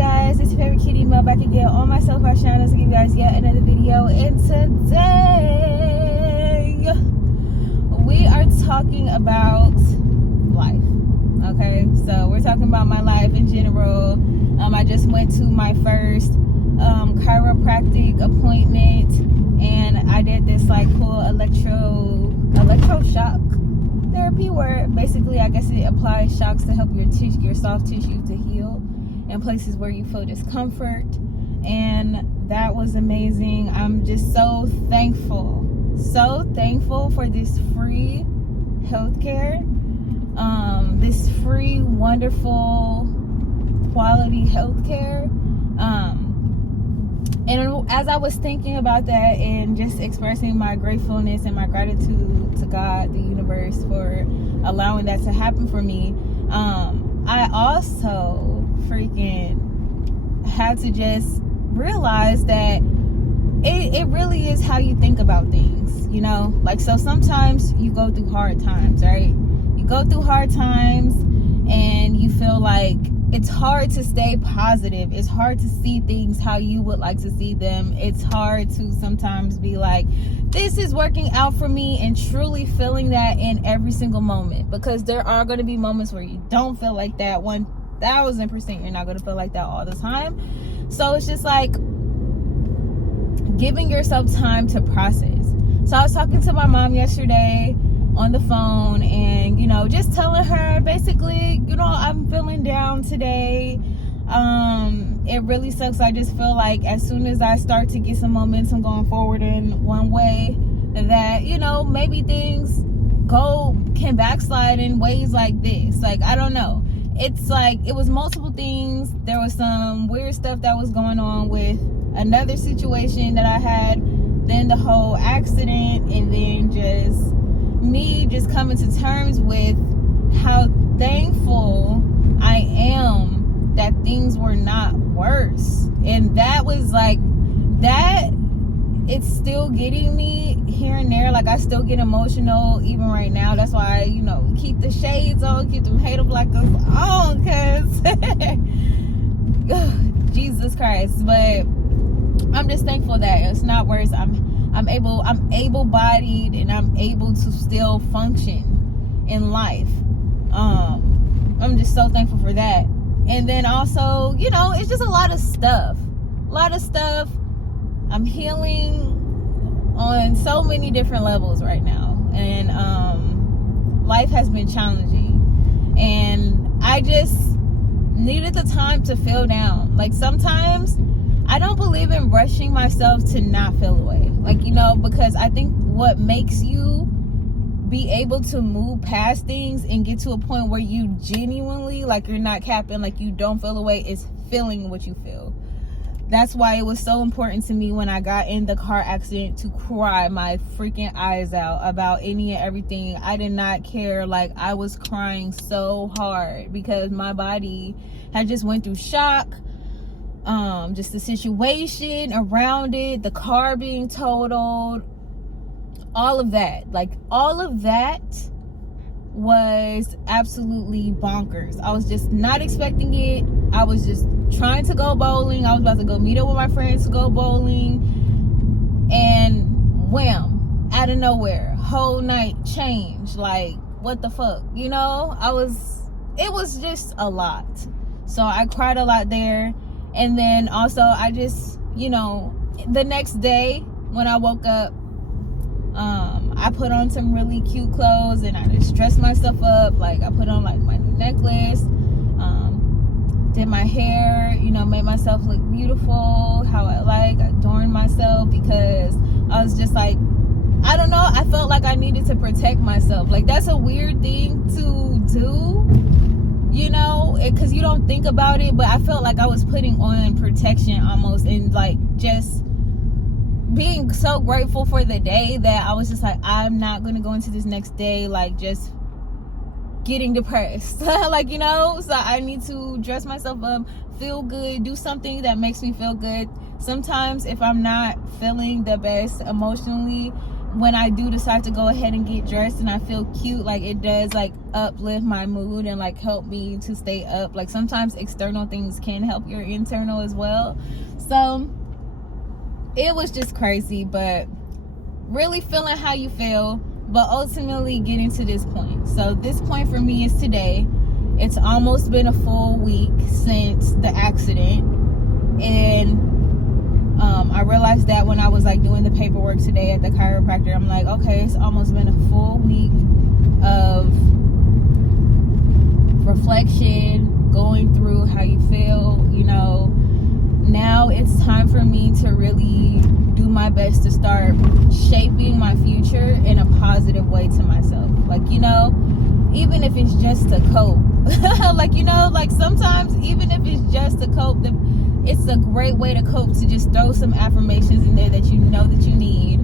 guys, it's your favorite kitty Mel back again on my Sofa channel to give you guys yet another video. And today we are talking about life. Okay, so we're talking about my life in general. I just went to my first chiropractic appointment, and I did this like cool electroshock therapy where basically I guess it applies shocks to help your soft tissue to heal in places where you feel discomfort. And that was amazing. I'm just so thankful for this free healthcare, this free wonderful quality healthcare. And as I was thinking about that and just expressing my gratefulness and my gratitude to God, the universe, for allowing that to happen for me, I also freaking had to just realize that it really is how you think about things, you know? Like, so sometimes you go through hard times, right? You go through hard times and you feel like it's hard to stay positive. It's hard to see things how you would like to see them. It's hard to sometimes be like, this is working out for me, and truly feeling that in every single moment, because there are going to be moments where you don't feel like that. 1000% you're not going to feel like that all the time. So it's just like giving yourself time to process. So I was talking to my mom yesterday on the phone, and, you know, just telling her basically, you know, I'm feeling down today. It really sucks. I just feel like as soon as I start to get some momentum going forward in one way, that, you know, maybe things can backslide in ways like this. Like, I don't know. It's like, it was multiple things. There was some weird stuff that was going on with another situation that I had, then the whole accident, and then just me just coming to terms with how thankful I am that things were not worse. And that was like, that it's still getting me here and there. Like, I still get emotional even right now. That's why I, you know, keep the shades on, keep them hater blackers on, cause Jesus Christ. But I'm just thankful that it's not worse. I'm able-bodied, and I'm able to still function in life. I'm just so thankful for that. And then also, you know, it's just a lot of stuff. I'm healing on so many different levels right now, and life has been challenging, and I just needed the time to feel down. Like, sometimes I don't believe in rushing myself to not feel away. Like, you know, because I think what makes you be able to move past things and get to a point where you genuinely, like, you're not capping, like, you don't feel away, is feeling what you feel. That's why it was so important to me when I got in the car accident to cry my freaking eyes out about any and everything. I did not care. Like, I was crying so hard because my body had just went through shock. Just the situation around it, the car being totaled, all of that. Like, all of that was absolutely bonkers. I was just not expecting it. I was just trying to go bowling. I was about to go meet up with my friends to go bowling, and wham, out of nowhere, whole night changed. Like, what the fuck, you know? It was just a lot. So I cried a lot there. And then also, I just, you know, the next day when I woke up, I put on some really cute clothes, and I just dressed myself up. Like, I put on like my new necklace, did my hair, you know, made myself look beautiful, how I like, adorned myself, because I was just like, I don't know, I felt like I needed to protect myself. Like, that's a weird thing to do, you know, because you don't think about it, but I felt like I was putting on protection almost, and like just being so grateful for the day that I was just like, I'm not gonna go into this next day like just getting depressed. Like, you know, so I need to dress myself up, feel good, do something that makes me feel good. Sometimes if I'm not feeling the best emotionally, when I do decide to go ahead and get dressed and I feel cute, like it does like uplift my mood and like help me to stay up. Like sometimes external things can help your internal as well. So it was just crazy, but really feeling how you feel, but ultimately getting to this point. So this point for me is today. It's almost been a full week since the accident, and I realized that when I was like doing the paperwork today at the chiropractor. I'm like, okay, it's almost been a full week of reflection, going through how you feel, you know. Now it's time for me to really do my best to start shaping my future in a positive way to myself. Like, you know, even if it's just to cope. Like, you know, like sometimes even if it's just to cope, it's a great way to cope to just throw some affirmations in there that you know that you need,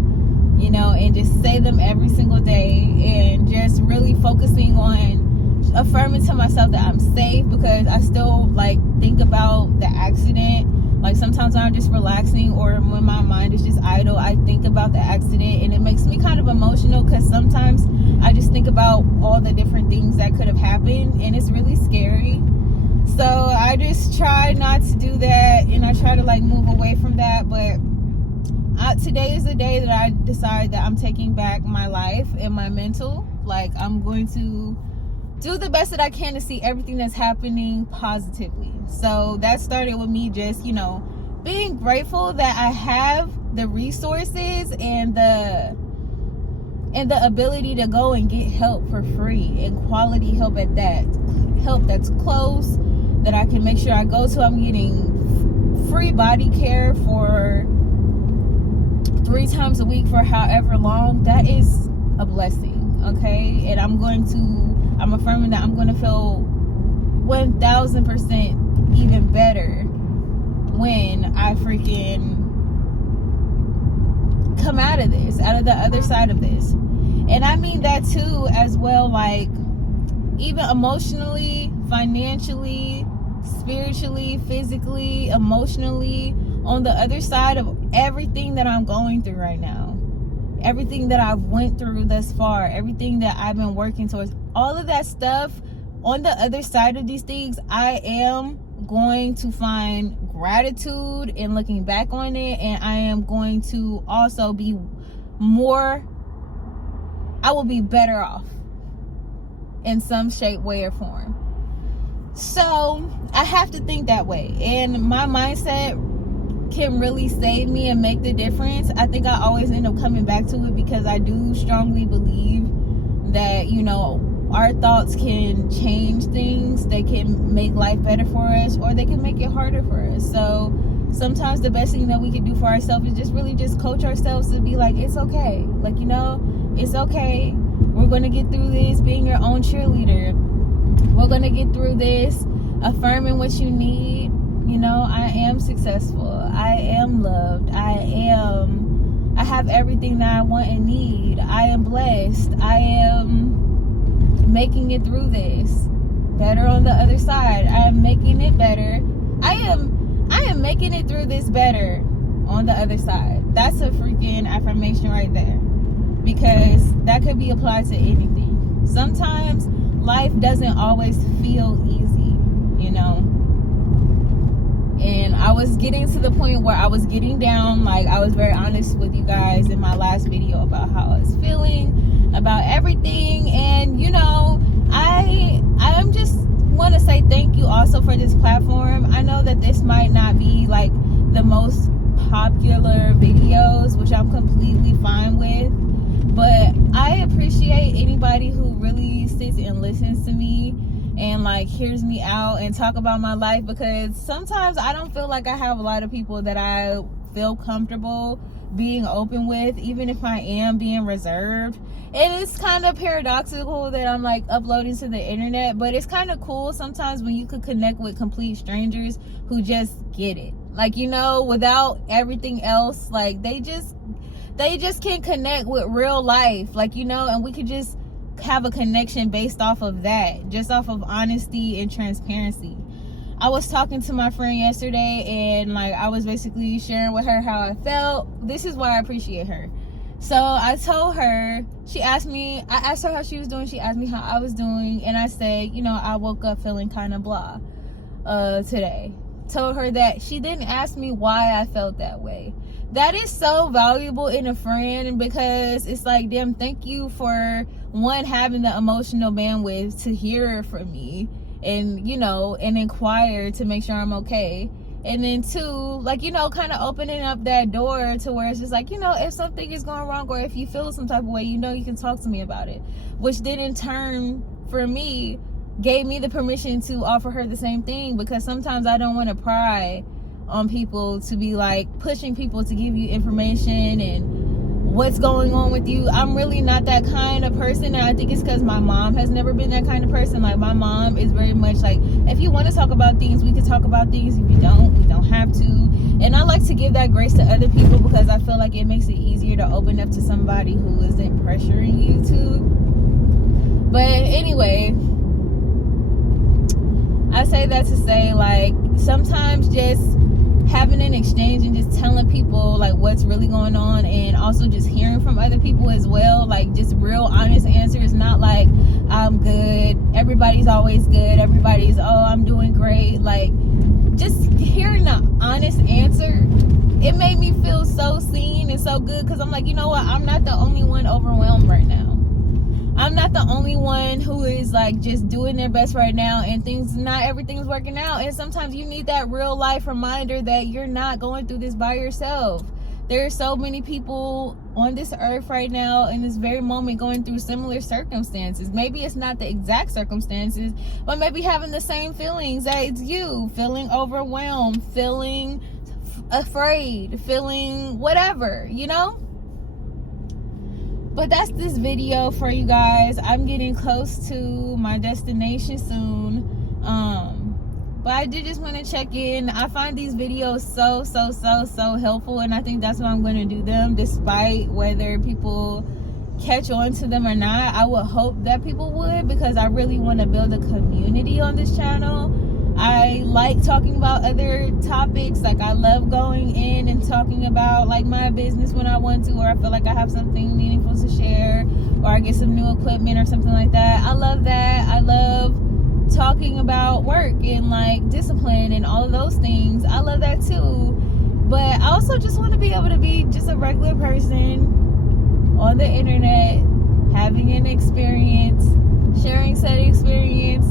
you know, and just say them every single day, and just really focusing on affirming to myself that I'm safe, because I still like think about the accident. Like sometimes when I'm just relaxing or when my mind is just idle, I think about the accident, and it makes me kind of emotional because sometimes I just think about all the different things that could have happened, and it's really scary. So I just try not to do that, and I try to like move away from that. But today is the day that I decide that I'm taking back my life and my mental. Like I'm going to do the best that I can to see everything that's happening positively. So that started with me just, you know, being grateful that I have the resources and the ability to go and get help for free, and quality help at that. Help that's close, that I can make sure I go to. I'm getting free body care for 3 times a week for however long. That is a blessing, okay? And I'm affirming that I'm going to feel 1000% even better when I freaking come out of the other side of this. And I mean that too as well, like even emotionally, financially, spiritually, physically, emotionally, on the other side of everything that I'm going through right now, everything that I've went through thus far, everything that I've been working towards, all of that stuff, on the other side of these things, I am going to find gratitude in looking back on it, and I am going to also be I will be better off in some shape, way, or form. So I have to think that way, and my mindset can really save me and make the difference. I think I always end up coming back to it because I do strongly believe that, you know, our thoughts can change things. They can make life better for us, or they can make it harder for us. So sometimes the best thing that we can do for ourselves is just really just coach ourselves to be like, it's okay. Like, you know, it's okay. We're going to get through this. Being your own cheerleader. We're going to get through this. Affirming what you need. You know, I am successful. I am loved. I have everything that I want and need. I am blessed. I am making it through this better on the other side. I am making it better. I am making it through this better on the other side. That's a freaking affirmation right there, because that could be applied to anything. Sometimes life doesn't always feel easy, you know. And I was getting to the point where I was getting down. Like, I was very honest with you guys in my last video about how I was feeling about everything. And, you know, I am just want to say thank you also for this platform. I know that this might not be like the most popular videos, which I'm completely fine with, but I appreciate anybody who really sits and listens to me and like hears me out and talk about my life, because sometimes I don't feel like I have a lot of people that I feel comfortable being open with, even if I am being reserved. And it's kind of paradoxical that I'm like uploading to the internet, but it's kind of cool sometimes when you could connect with complete strangers who just get it, like, you know, without everything else. Like they just can connect with real life, like, you know, and we could just have a connection based off of that, just off of honesty and transparency. I was talking to my friend yesterday, and like I was basically sharing with her how I felt. This is why I appreciate her. So I told her, I asked her how she was doing. She asked me how I was doing. And I said, I woke up feeling kind of blah today. Told her that. She didn't ask me why I felt that way. That is so valuable in a friend, because it's like, damn, thank you for, one, having the emotional bandwidth to hear from me and, and inquire to make sure I'm okay. And then two, like, kind of opening up that door to where it's just like, if something is going wrong, or if you feel some type of way, you can talk to me about it. Which then in turn, for me, gave me the permission to offer her the same thing, because sometimes I don't want to pry on people to be like pushing people to give you information and what's going on with you. I'm really not that kind of person, and I think it's because my mom has never been that kind of person. Like, my mom is very much like, if you want to talk about things, we can talk about things. If you don't, we don't have to. And I like to give that grace to other people, because I feel like it makes it easier to open up to somebody who isn't pressuring you to. But anyway, I say that to say, like, sometimes just having an exchange and just telling people like what's really going on, and also just hearing from other people as well, like just real honest answers, not like I'm good, everybody's always good, everybody's, oh, I'm doing great. Like, just hearing the honest answer, it made me feel so seen and so good, because I'm like, you know what, I'm not the only one overwhelmed right now. I'm not the only one who is like just doing their best right now, and not everything's working out. And sometimes you need that real life reminder that you're not going through this by yourself. There are so many people on this earth right now in this very moment going through similar circumstances. Maybe it's not the exact circumstances, but maybe having the same feelings that it's you, feeling overwhelmed, feeling afraid, feeling whatever, But that's this video for you guys. I'm getting close to my destination soon. But I did just want to check in. I find these videos so helpful, and I think that's why I'm going to do them, despite whether people catch on to them or not. I would hope that people would, because I really want to build a community on this channel. I like talking about other topics. Like, I love going in and talking about like my business when I want to, or I feel like I have something meaningful to share, or I get some new equipment or something like that. I love that. I love talking about work and like discipline and all of those things. I love that too. But I also just want to be able to be just a regular person on the internet, having an experience, sharing said experience,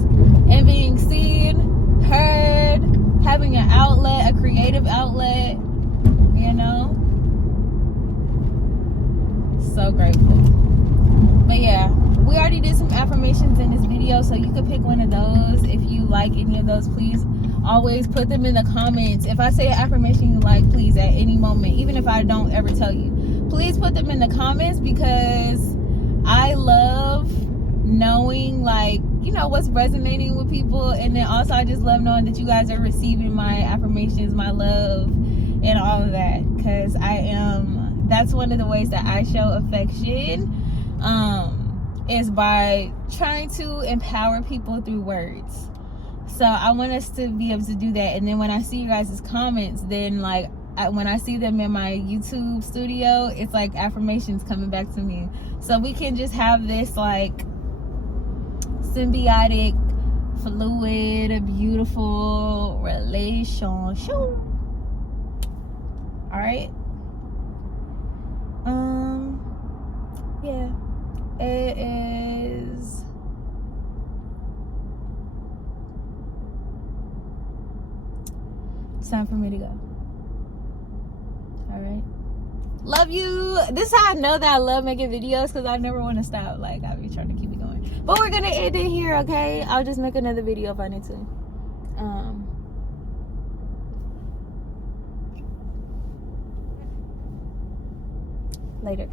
and being seen, heard, having an outlet, a creative outlet, so grateful. But yeah, we already did some affirmations in this video, so you could pick one of those. If you like any of those, please always put them in the comments. If I say an affirmation you like, please, at any moment, even if I don't ever tell you, please put them in the comments, because I love knowing like what's resonating with people. And then also I just love knowing that you guys are receiving my affirmations, my love, and all of that, because that's one of the ways that I show affection, is by trying to empower people through words. So I want us to be able to do that. And then when I see you guys' comments, then like when I see them in my YouTube studio, it's like affirmations coming back to me, so we can just have this like symbiotic, fluid, beautiful relationship. All right. Yeah, it is time for me to go. All right. Love you. This is how I know that I love making videos, because I never want to stop. Like, I'll be trying to keep it going. But we're gonna end it here, okay? I'll just make another video if I need to. Later.